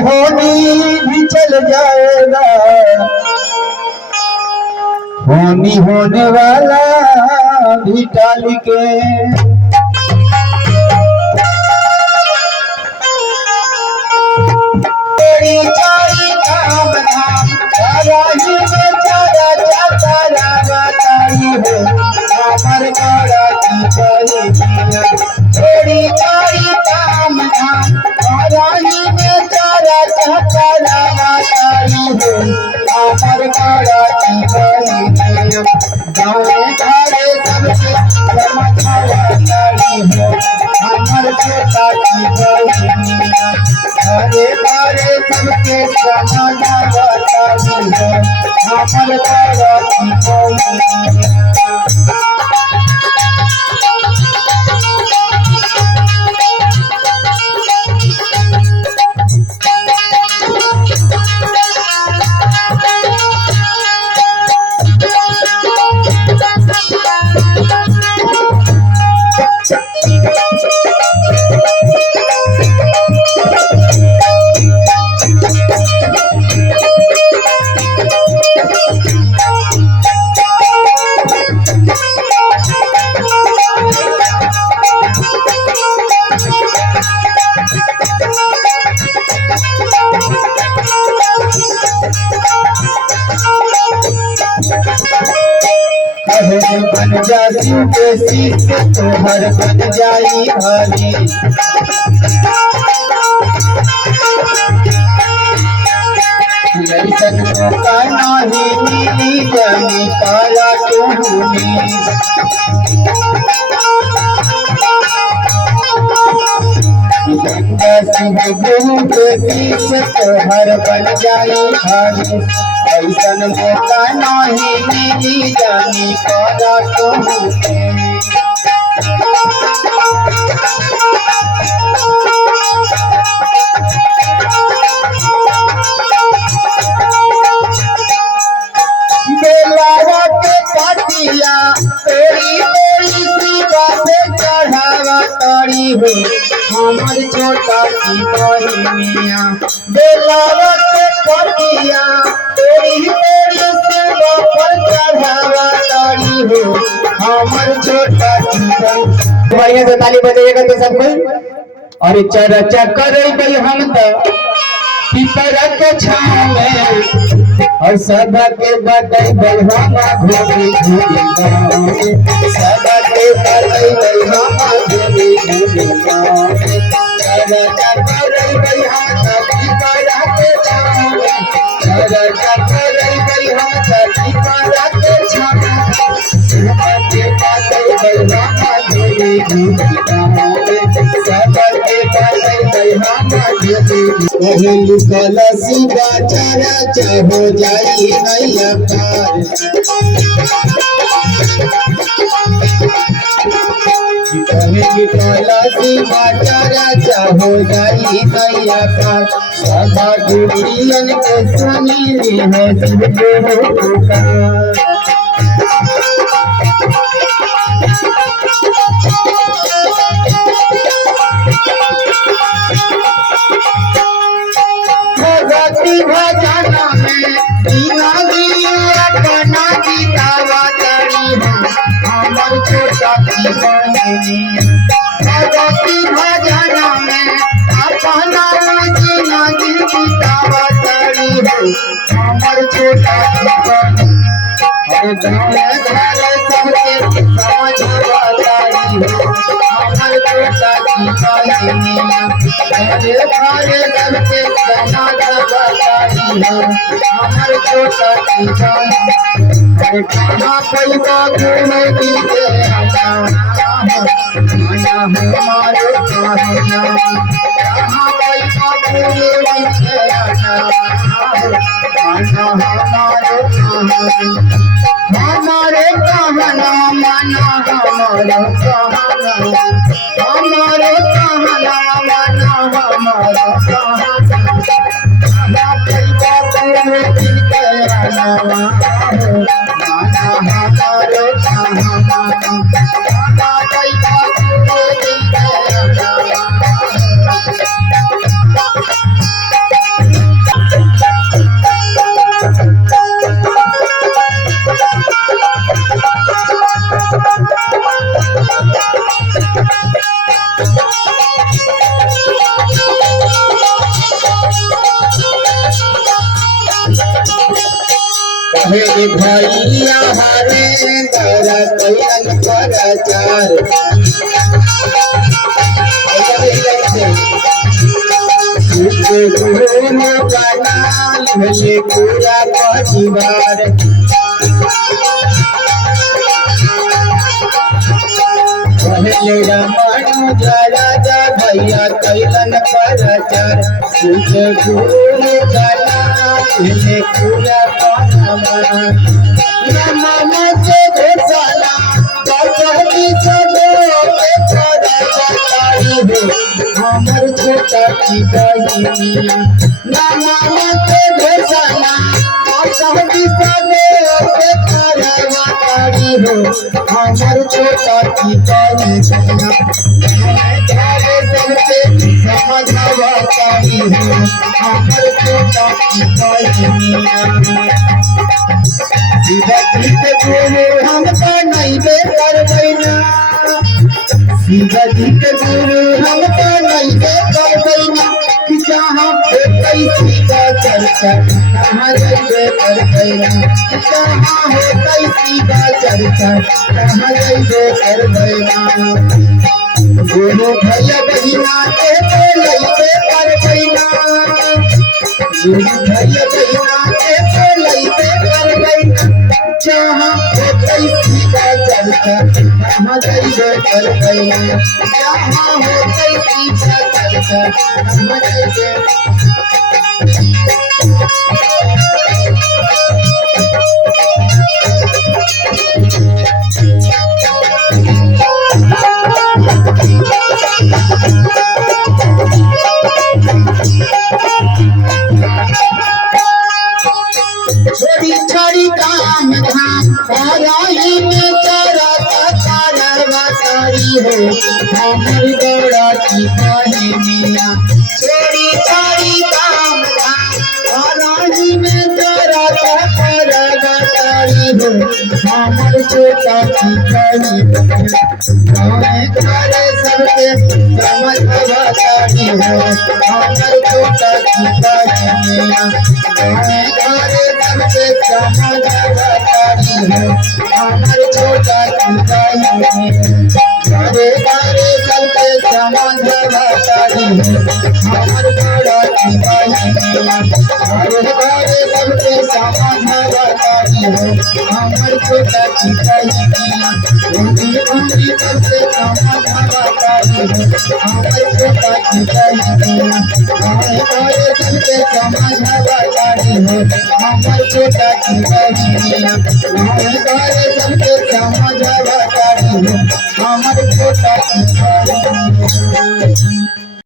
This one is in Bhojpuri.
होनी भी चल जाएगा, होनी होने वाला भी टाल के। तेरी चारी धाम धाम राही में चारा चाचा बताई हो हमर बड़ा की बहिनिया। तेरी चारी धाम धाम राही में चारा चाचा बताई हो हमर बड़ा की बहिनिया। गाँव घरे सबके समझावतारी हो हमर बेटा की बहिनिया। घरे घरे सबके समझावतारी हो हमर बड़ा की बहिनिया। बन जाती बेसी से तोहर बन जाई हरी। ऐसन मौका नहीं मिली जानी पाया तुम्हें। गंगा सिंह गुरु बेसी से तोहर बन जाई हरी। ऐसन मौका नहीं मिली जानी पाया तुम्हें। बेलावा के पातिया तेरी तेरी सीवा पे चढ़ावा तारी हो हमर छोटा की बहिनिया। बेलावा के पातिया तेरी तेरी सीवा पर चढ़ावा तारी हो हमर छोटा की बहिनिया। बढ़िया से ताली बजाइएगा तो सब कोई। और चर्चा करेंगे हम तो पिपरा के छाव में और सदा के बतैबै हम घूमी घूमी गाँव। सदा के बतैबै हम घूमी घूमी गाँव। चर्चा करेंगे हम तो पिपरा के छाव में। चर्चा करेंगे हम तो पिपरा के छाव में। सदा के बतैबै हम घूमी घूमी गाँव। सदा के बतैबै हम घूमी घूमी कलसी बाचारा चाहो जाई नैया पार। कलसी बाचारा चाहो जाई नैया पार। सदा गुरियन के सुनी है शिव गुरु पुकार। भजना में बिना अपना गीतावा तड़ी हमर छोटा की बहिनिया। भगती भजना में अपना बिना गीतावा तड़ी हमर छोटा की बहिनिया। गाँव घर सबके समझावतारी हो हमर छोटा की बहिनिया। घरे घरे सबके समझावतारी हो हमर छोटा की बहिनिया। कहाँ पैसा घूमे दीजिए हमारो कहना। कहाँ पैसा घूमे दीजिए हमारो कहना। हमारे कहना माना हमारो कहना। हमारे कहना माना हमारो कहना। पैसा घूमे दीजिए हमारो हे भैया हरे दर कैलन प्रचार गुरु बना ले पूरा परिवार पहले रमण राजा भैया कैलन प्रचार गुरु बना ले पूरा परिवार नमन के घोषणा बसती सब हमर छोटा की बहिनिया नमन के घोषणा बसती सब हमर छोटा की बहिनिया सबसे समझवा तारी हो हमर छोटा की बहिनिया शिवजी के गुरु हमका नहीं दे करबैना शिवजी के गुरु हमका नहीं दे करबैना कि जहाँ होतै शिवा चर्चा कहाँ जइबे करबैना कि जहाँ होतै शिवा चर्चा कहाँ जइबे करबैना गुरु भैया बहिना के तो लइबे करबैना गुरु भैया बहिना के तो लइबे करबैना जहाँ होतै शिवा चर्चा कहाँ जइबे करबैना जहाँ होतै शिवा चर्चा कहाँ जइबे छोड़ी छोड़ी काम धाम कराई में चरता करवा तारी हो हमर गौड़ा की बहिनिया छोड़ी छोड़ी काम धाम कराई में चरता करवा तारी हो हमर छोटा की बहिनिया घरे सबके समझवा तारी हो हमर छोटा की बहिनिया घरे सबके समझवा तारी हो हमर छोटा की बहिनिया घरे घरे सबके समझवा तारी हो हमर बड़ा की बहिनिया घरे घरे सबके समझवा तारी हो हमर छोटा की बहिनिया उंगली उंगली सबके समझवा तारी हो हमर छोटा की बहिनिया घरे घरे सबके समझवा तारी हो हमर छोटा की बहिनिया घरे घरे सबके समझवा तारी हो हमर छोटा की बहिनिया।